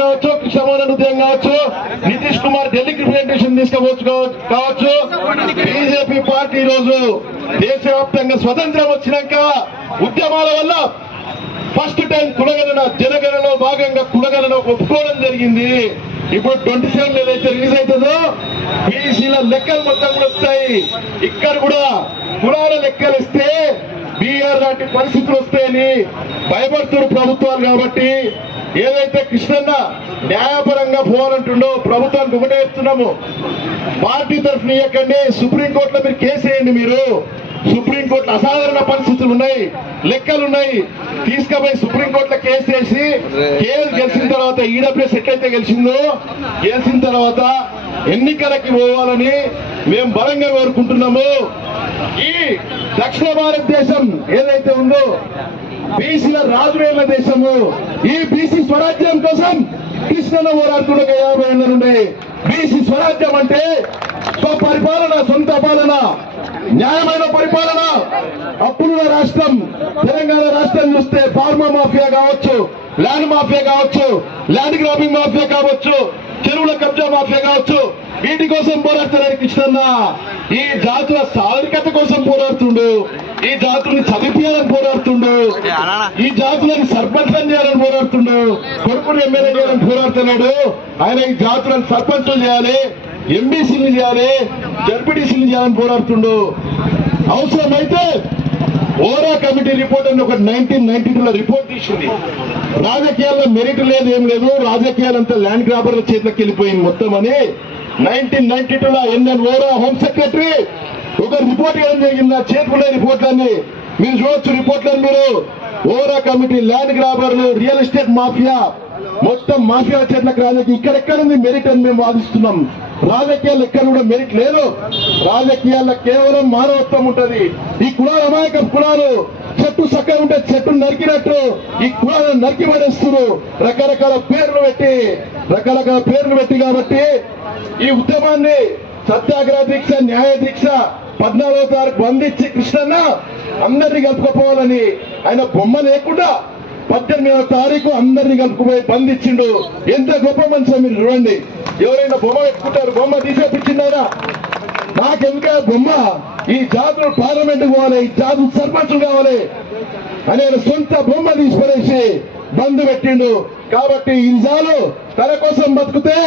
కావచ్చు కృష్ణమోహన్ ఉద్యమం కావచ్చు నితీష్ కుమార్ ఢిల్లీకి రిప్రజెంటేషన్ తీసుకోవచ్చు కావచ్చు బీజేపీ పార్టీ రోజు దేశవ్యాప్తంగా స్వతంత్రం వచ్చినాక ఉద్యమాల వల్ల ఫస్ట్ టైం కులగణన జనగణలో భాగంగా కులగణన ఒప్పుకోవడం జరిగింది. ఇప్పుడు ట్వంటీ సెవెన్ ఏదైతే రిలీజ్ అవుతుందో బీసీల లెక్కలు మొత్తం కూడా వస్తాయి. ఇక్కడ కూడా కులాల లెక్కలు ఇస్తే బీఆర్ లాంటి పరిస్థితులు వస్తాయని భయపడుతున్నారు ప్రభుత్వాలు కాబట్టి ఏదైతే కృష్ణన్న న్యాయపరంగా పోవాలంటుండో ప్రభుత్వానికి ఒకటే చెప్తున్నాము. పార్టీ తరఫున ఇవ్వకండి సుప్రీంకోర్టులో మీరు కేసు వేయండి మీరు. సుప్రీంకోర్టులో అసాధారణ పరిస్థితులు ఉన్నాయి. లెక్కలు ఉన్నాయి తీసుకుపోయి సుప్రీంకోర్టులో కేసు వేసి కేసు గెలిచిన తర్వాత ఈడబ్ల్యూఎస్ ఎట్లయితే గెలిచిందో గెలిచిన తర్వాత ఎన్నికలకి పోవాలని మేము బలంగా కోరుకుంటున్నాము. ఈ దక్షిణ భారతదేశం ఏదైతే ఉందో బీసీల రాజువేళ్ళ దేశము ఈ బీసీ స్వరాజ్యం కోసం కృష్ణను పోరాడుతున్న యాభై ఏళ్ళ నుండి బీసీ స్వరాజ్యం అంటే పరిపాలన సొంత పాలన న్యాయమైన పరిపాలన. అప్పుడున్న రాష్ట్రం తెలంగాణ రాష్ట్రం చూస్తే ఫార్మా మాఫియా కావచ్చు ల్యాండ్ మాఫియా కావచ్చు ల్యాండ్ గ్రాబింగ్ మాఫియా కావచ్చు చెరువుల కబ్జా మాఫియా కావచ్చు వీటి కోసం పోరాడుతున్నారు కృష్ణన్న. ఈ జాతుల సాధికత కోసం పోరాడుతుండు. ఈ జాతుల్ని చదివించాలని పోరాడుతుండు. ఈ జాతులను సర్పంచం చేయాలని పోరాడుతుండు. కొడుకుని ఎమ్మెల్యే చేయాలని పోరాడుతున్నాడు. ఆయన ఈ జాతులను సర్పంచులు చేయాలి ఎంబీసీలు చేయాలి జడ్పీటీసీలు చేయాలని పోరాడుతుండు. అవసరమైతే ఓరా కమిటీ రిపోర్ట్ అని ఒక నైన్టీన్ నైన్టీ టూ లో రిపోర్ట్ తీసింది. రాజకీయాల్లో మెరిట్ లేదు ఏం లేదు. రాజకీయాలంతా ల్యాండ్ గ్రాబర్ల చేతిలోకి వెళ్ళిపోయింది మొత్తం అని. నైన్టీన్ నైన్టీ టూ లో ఎన్ఎన్ ఓరా హోమ్ సెక్రటరీ ఒక రిపోర్ట్ ఇవ్వడం జరిగింది. ఆ చేతుకునే రిపోర్ట్లన్నీ మీరు చూడొచ్చు రిపోర్ట్లను మీరు. ఓరా కమిటీ ల్యాండ్ గ్రాబర్లు రియల్ ఎస్టేట్ మాఫియా మొత్తం మాఫియా చేతులకు రాజకీయ ఇక్కడెక్కడ ఉంది మెరిట్ అని మేము వాదిస్తున్నాం. రాజకీయాలు ఎక్కడ కూడా మెరిట్ లేదు. రాజకీయాల్లో కేవలం మానవత్వం ఉంటది. ఈ కులాలు అమాయక కులాలు చెట్టు చక్కగా ఉంటే చెట్టు నరికినట్టు ఈ కులాలను నరికి పడేస్తున్నారు రకరకాల పేర్లు పెట్టి రకరకాల పేర్లు పెట్టి కాబట్టి ఈ ఉద్యమాన్ని సత్యాగ్రహ దీక్ష న్యాయ దీక్ష పద్నాలుగో తారీఖు బంధించి కృష్ణన్న అందరినీ కలుపుకోవాలని ఆయన బొమ్మ లేకుండా పద్దెనిమిదవ తారీఖు అందరినీ కలుపుకుపోయి బంధించిండు. ఎంత గొప్ప మనిషి మీరు చూడండి. ఎవరైనా బొమ్మ పెట్టుకుంటారు బొమ్మ తీసేపించిందారా నాకెందుక బొమ్మ? ఈ జాతులు పార్లమెంట్ పోవాలి ఈ జాతులు సర్పంచులు కావాలి అనే సొంత బొమ్మ తీసుకునేసి బంధు పెట్టిండు. కాబట్టి ఈ చాలు తన కోసం బతుకుతే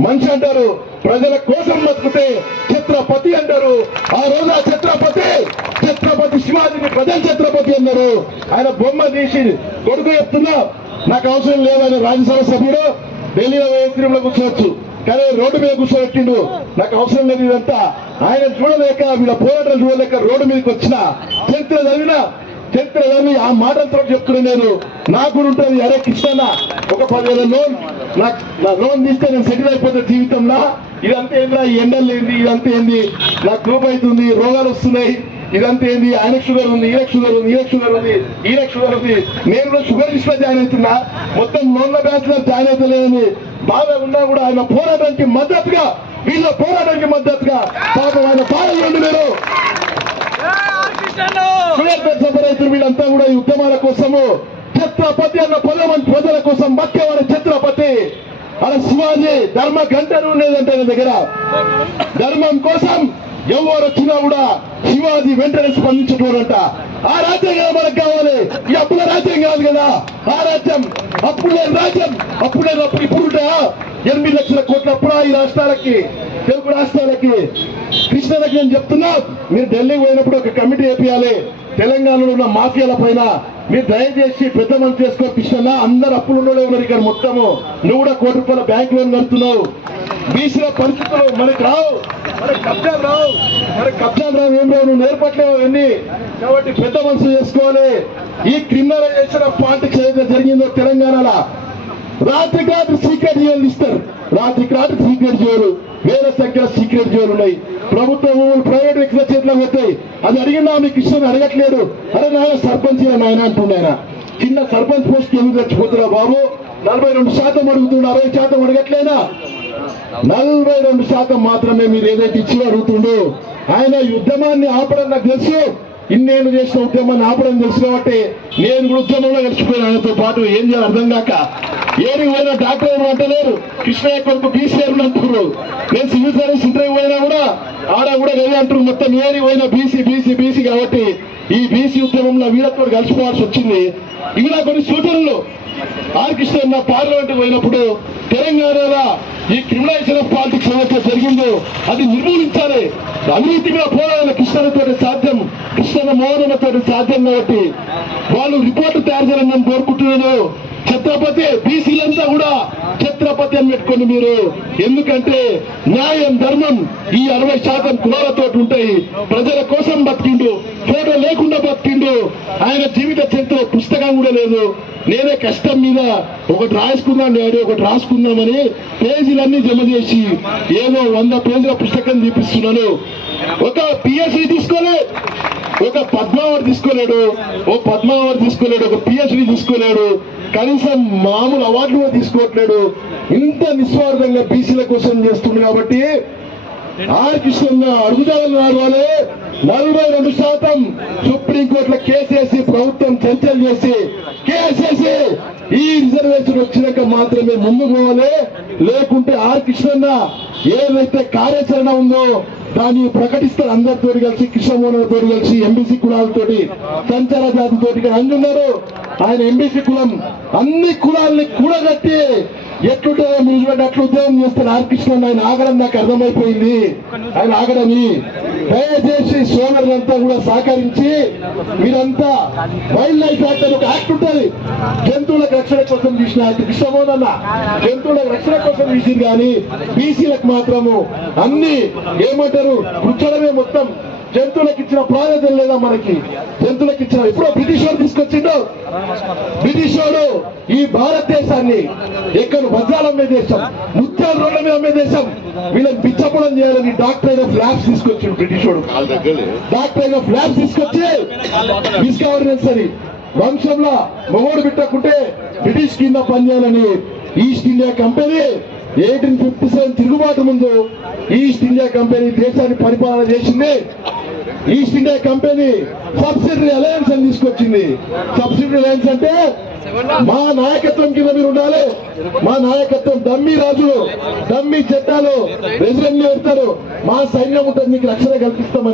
మనిషి అంటారు. ప్రజల కోసం బతుకుతే ఛత్రపతి అంటారు. ఆ రోజు ఆ ఛత్రపతి ఛత్రపతి శివాజీని ప్రజల ఛత్రపతి అన్నారు. ఆయన బొమ్మ తీసి కొడుకు చెప్తున్నా నాకు అవసరం లేదని రాజ్యసభ సభ్యుడు. ఢిల్లీలో వేత్రిలో కూర్చోవచ్చు. కానీ రోడ్డు మీద కూర్చోబెట్టిండు. నాకు అవసరం లేదు ఇదంతా. ఆయన చూడలేక వీళ్ళ పోరాటం చూడలేక రోడ్డు మీదకి వచ్చిన చరిత్ర చదివిన చరిత్ర చదివి ఆ మాటలతో చెప్తున్నా నేను. నాకు ఉంటుంది. అరే కృష్ణ ఒక పదివేల లోన్ నా లోన్ తీస్తే నేను సెటిల్ అయిపోతే జీవితంలో ఇదంతా ఏంద్రా ఈ ఎండలు ఏంది ఇదంతా ఏంది? నాకు గ్రూప్ అవుతుంది రోగాలు వస్తున్నాయి. ఇదంతా ఏంది? ఆయనకు షుగర్ ఉంది ఈయనకు షుగర్ ఉంది ఈయనకు షుగర్ ఉంది ఈయనకు షుగర్ ఉంది. నేను కూడా షుగర్లో జాయిన్ అవుతున్నా. మొత్తం లోన్ల బ్యాచ్లో జాయిన్ అవుతలేదని బాధ ఉన్నా కూడా ఆయన పోరాటానికి మద్దతుగా వీళ్ళ పోరాటానికి మద్దతుగా పాపం ఆయన బాధలు మీరు. షుగర్ పెద్ద రైతులు వీళ్ళంతా కూడా ఈ ఉద్యమాల కోసము ఛత్రపతి అన్న పదం ప్రజల కోసం బతికేవాడు ఛత్రపతి. అలా శివాజీ ధర్మ గంటను లేదంటే దగ్గర. ధర్మం కోసం ఎవరు వచ్చినా కూడా శివాజీ వెంటనే స్పందించేటోడంట. ఆ రాజ్యం కదా మనకు కావాలి. ఈ అప్పుల రాజ్యం కాదు కదా. ఆ రాజ్యం అప్పుడు లేని రాజ్యం. అప్పుడు లేని అప్పుడు ఇప్పుడు ఎనిమిది లక్షల కోట్ల అప్పుడా ఈ రాష్ట్రాలకి తెలుగు రాష్ట్రాలకి. కృష్ణకి నేను చెప్తున్నా మీరు ఢిల్లీకి పోయినప్పుడు ఒక కమిటీ వేపియాలి. తెలంగాణలో ఉన్న మాఫియాల పైన మీరు దయచేసి పెద్ద మంది చేసుకో కృష్ణ అందరు అప్పులు ఉండలే ఉన్నారు ఇక్కడ మొత్తము. నువ్వు కూడా కోటి రూపాయల బ్యాంక్ లోన్ కడుతున్నావు. బీసీల పరిస్థితులు మనకి రావు. మనకి కబ్జాలు రావు. మనకి కబ్జాలు రావు. ఏం రావు? నువ్వు నేర్పట్లేవు అవన్నీ. కాబట్టి పెద్ద మనసు చేసుకోవాలి. ఈ క్రిమినలైజేషన్ ఆఫ్ పాలిటిక్స్ ఏదైతే జరిగిందో తెలంగాణలో రాత్రికి రాత్రి సీక్రెట్ జోలు ఇస్తారు రాత్రికి రాత్రి సీక్రెట్ జోలు. వేరే సంఖ్యలో సీక్రెట్ జోలు ఉన్నాయి. ప్రభుత్వం ప్రైవేట్ వ్యక్తుల చేతిలోకి వస్తాయి అది అడిగినా మీ కృష్ణ అడగట్లేదు. అరే నాయన సర్పంచ్ నాయన అంటున్నాయన. చిన్న సర్పంచ్ పోస్ట్ ఎందుకు తెచ్చిపోతున్నా బాబు? నలభై రెండు శాతం అడుగుతుండు అరవై శాతం అడగట్లేనా? నలభై రెండు శాతం మాత్రమే మీరు ఏదైతే ఇచ్చి అడుగుతుండో. ఆయన యుద్ధమాన్ని ఆపడం నాకు తెలుసు. ఇన్నేళ్ళు చేసిన ఉద్యమాన్ని ఆపడం తెలుసు కాబట్టి నేను కూడా ఉద్యమంలో గడిచిపోయాను ఆయనతో పాటు ఏం చేయాలి అర్థం కాక ఏడికి పోయినా డాక్టర్ ఏమి అంటలేరు కృష్ణయ్య కొడుకు బీసీఆర్ అంటున్నారు. నేను సివిల్ సర్వీస్ ఇంటర్వ్యూ పోయినా కూడా ఆడ కూడా వెళ్ళి అంటారు మొత్తం ఏరి పోయినా బీసీ బీసీ బీసీ కాబట్టి ఈ బీసీ ఉద్యమంలో వీళ్ళతో కలిసిపోవాల్సి వచ్చింది. ఇవి నా కొన్ని సూచనలు. ఆర్ కృష్ణ పార్లమెంట్ పోయినప్పుడు తెలంగాణలో ఈ క్రిమినలైజేషన్ ఆఫ్ పాలిటిక్స్ ఏదైతే జరిగిందో అది నిర్మూలించాలి. అవినీతి మీద పోరాడాలి కృష్ణతో సాధ్యం. కృష్ణ మోహనతో సాధ్యం కాబట్టి వాళ్ళు రిపోర్టు తయారు చేయాలని నేను కోరుకుంటున్నాను. ఛత్రపతి బీసీలంతా కూడా ఛత్రపతి అని పెట్టుకోండి మీరు. ఎందుకంటే న్యాయం ధర్మం ఈ అరవై శాతం కులాలతో ఉంటాయి. ప్రజల కోసం బతికిండు ఫోటో లేకుండా బతికిండు. ఆయన జీవిత చరిత్ర పుస్తకం కూడా లేదు. నేనే కష్టం మీద ఒకటి రాసుకున్నాను డాడీ ఒకటి రాసుకుందామని పేజీలన్నీ జమ చేసి ఏదో వంద పేజీల పుస్తకం తీపిస్తున్నాను. ఒక పిఎస్సి తీసుకోలే ఒక పద్మావతి తీసుకోలేడు ఓ పద్మావతి తీసుకోలేడు ఒక పిహెచ్డి తీసుకోలేడు కనీసం మామూలు అవార్డులు కూడా తీసుకోవట్లేడు. ఇంత నిస్వార్థంగా బీసీల కోసం చేస్తుంది కాబట్టి ఆర్కిష్టంగా కృష్ణ అడుగుదలన్నారు నలభై రెండు శాతం సుప్రీంకోర్టులో కేసేసి ప్రభుత్వం చర్చలు చేసి కేసేసి ఈ రిజర్వేషన్ వచ్చినాక మాత్రమే ముందుకు పోవాలి. లేకుంటే ఆర్ కృష్ణన్న ఏదైతే కార్యాచరణ ఉందో దాన్ని ప్రకటిస్తారు అందరితో కలిసి కృష్ణమోహన్తో కలిసి ఎంబీసీ కులాలతోటి సంచార జాతితోటి ఇక్కడ అంటున్నారు ఆయన ఎంబీసీ కులం అన్ని కులాల్ని కూడగట్టి ఎట్లుంటుందో మున్సిపాలిటీ అట్లా ఉద్యోగం చేస్తారు ఆర్ కృష్ణ ఆయన ఆగడం నాకు అర్థమైపోయింది. ఆయన ఆగడని దయచేసి సోదరులంతా కూడా సహకరించి మీరంతా వైల్డ్ లైఫ్ యాక్ట్ అని ఒక యాక్ట్ ఉంటుంది. జంతువులకు రక్షణ కోసం తీసిన యాక్ట్. కృష్ణమోహన్ జంతువులకు రక్షణ కోసం తీసింది కానీ బీసీలకు మాత్రము అన్ని ఏమంటారు కూర్చోడమే మొత్తం. జంతువులకు ఇచ్చిన ప్రాధాన్యత లేదా మనకి? జంతువులకు ఇచ్చిన ఎప్పుడో బ్రిటిష్ వాడు తీసుకొచ్చిండు. బ్రిటిష్ వాడు ఈ భారతదేశాన్ని ఎక్కడ వజ్రాలు అమ్మే దేశం ముత్యాల రోడ్ల మీద అమ్మే దేశం వీళ్ళని పిచ్చపడం చేయాలని డాక్టర్ ఆఫ్ ల్యాబ్స్ తీసుకొచ్చిండు బ్రిటిష్ వాడు డాక్టర్ ఆఫ్ ల్యాబ్స్ తీసుకొచ్చి డిస్కవరెన్స్ అని వంశంలో మొగోడు పెట్టకుంటే బ్రిటిష్ కింద పనిచేయాలని East India Company eighteen fifty seven తిరుగుబాటు ముందు ఈస్ట్ ఇండియా కంపెనీ దేశాన్ని పరిపాలన చేసింది. East India Company subsidiary alliance అని తీసుకొచ్చింది. సబ్సిడరీ అలయన్స్ అంటే మా నాయకత్వం కింద మీరు ఉండాలి. మా నాయకత్వం దమ్మి రాజులు దమ్మి చట్టాలు రెసిడెంట్ పెడతారు మా సైన్యం ఉంటుంది మీకు రక్షణ కల్పిస్తామని.